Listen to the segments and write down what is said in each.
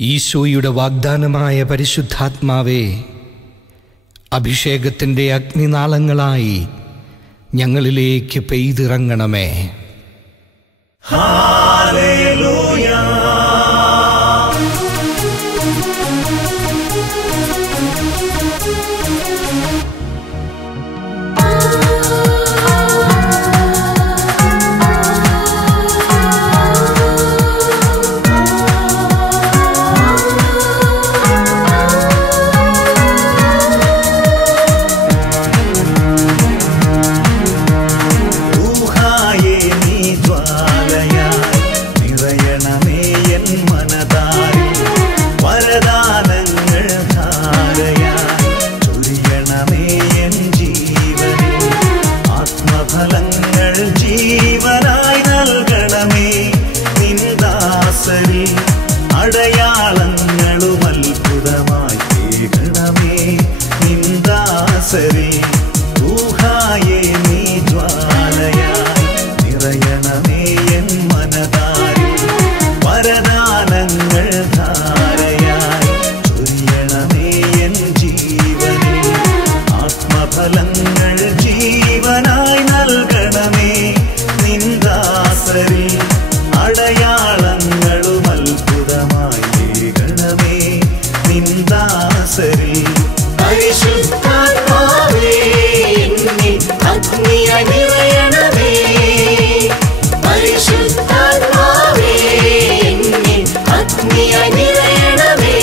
ഈശോയുടെ വാഗ്ദാനമായ പരിശുദ്ധാത്മാവേ, അഭിഷേകത്തിൻ്റെ അഗ്നിനാളങ്ങളായി ഞങ്ങളിലേക്ക് പെയ്തിറങ്ങണമേ. ഹല്ലേലൂയ. ജീവനായി നൽകണമേ നിന്ദാസരിൽ അടയാളങ്ങളും അത്ഭുതമായി കേൾക്കണമേ നിന്ദാസരിൽ ഊഹായേ നീ ജ്വാലയായി നിറയണമേ എൻ മനതാരിൽ വരദാനങ്ങൾ ധാരയായി ചൊരിയണമേ എൻ ജീവനിൽ ആത്മഫലങ്ങൾ ജീവനായി നൽകണമേ നിന്ദാസരിൽ അടയാളങ്ങളും അത്ഭുതമായി കേൾക്കണമേ നിന്ദാസരിൽ പരിശുദ്ധാത്മാവേ എന്നിൽ അഗ്നിയായി നിറയണമേ പരിശുദ്ധാത്മാവേ എന്നിൽ അഗ്നിയായി നിറയണമേ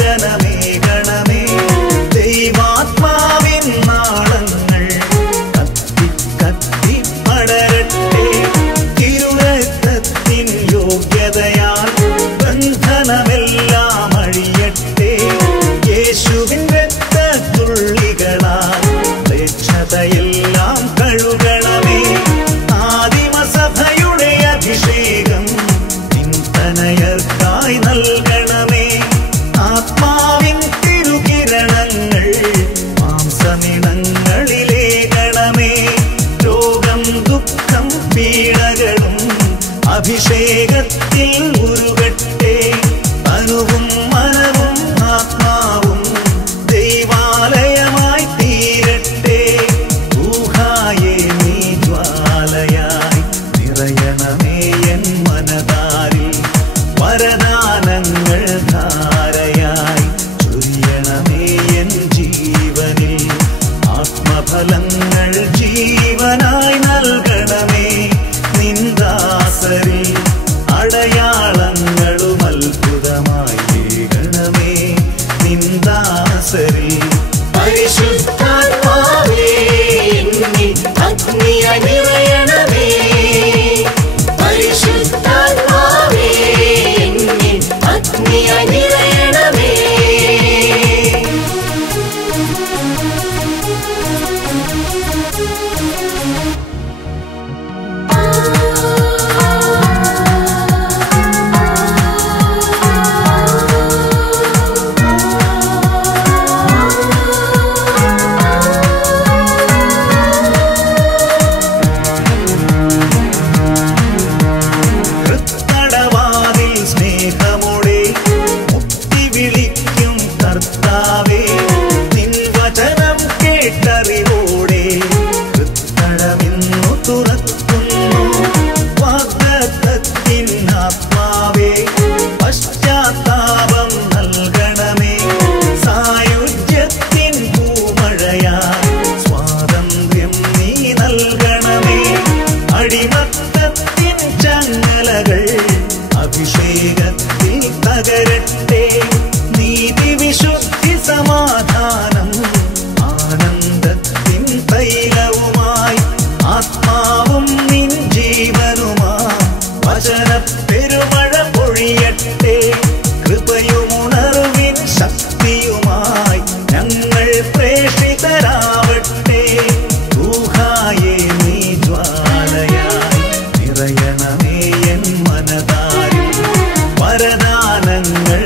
പാപവിമോചനമേകണമേ ദൈവാത്മാവിൻ നാളങ്ങൾ കത്തി കത്തി പടരട്ടെ തിരുരക്തത്തിൻ യോഗ്യതയാൽ ബന്ധനമെല്ലാം അഴിയട്ടെ യേശുവിൻ രക്തത്തുള്ളികളാൽ മ്ലേച്ഛതയെല്ലാം കഴുകണമേ ആദിമസഭയുടെ അഭിഷേകം ചിന്തനയർക്കായി നൽകണമേ ആത്മാവിൻ തിരുകിരണങ്ങൾ മാംസമിടങ്ങളിലേകണമേ രോഗം ദുഃഖം പീഡകളും അഭിഷേകത്തിൽ ഉരുകട്ടെ തനുവും മനവും ആത്മാവും ദൈവാലയമായി തീരട്ടെ ഊഹായേ നീ ജ്വാലയായി നിറയണമേ എൻ മനതാരിൽ വരദാനങ്ങൾ ധാരയായി ചൊരിയണമേ എൻ ജീവനിൽ ആത്മഫലങ്ങൾ ജീവനായി നൽകണമേ നിന്ദാസരിൽ അടയാളങ്ങളും അത്ഭുതമായി കേൾക്കണമേ നിന്ദാസരിൽ പരിശുദ്ധാത്മാവേ എന്നിൽ അഗ്നിയായി നിറയണമേ പരിശുദ്ധാത്മാവേ എന്നിൽ അഗ്നിയായി നിറയണമേ തടവാതിൽ സ്നേഹമോടെ മുക്തി വിളിക്കും കർത്താവേ നിൻ വചനം കേട്ടറിവോടെ തടമിന്നു തുറക്കുന്നു വാഗ്ദത്തത്തിൻ ആത്മാവേ പശ്ചാത്താപം നൽകണമേ സായുജ്യത്തിൻ പൂമഴയാ സ്വാതന്ത്ര്യം നീ നൽകണമേ അടിമത്തത്തിൻ ചങ്ങലകൾ അഭിഷേകത്തിൽ തകരട്ടെ നീതി വിശുദ്ധി സമാധാനം ആനന്ദത്തിൻ തൈലവുമായി ആത്മാവും നിൻ ജീവനുമായി വചനപ്പെരുമഴ പൊഴിയട്ടെ കൃപയുമുണർവിൻ ശക്തിയുമായി ഞങ്ങൾ പ്രേഷിതരാവട്ടെ ഊഹായേ നീ ജ്വാലയായി നിറയണമേ നിറയ്ക്കണമേ എൻ മനതാരിൽ വരദാനങ്ങൾ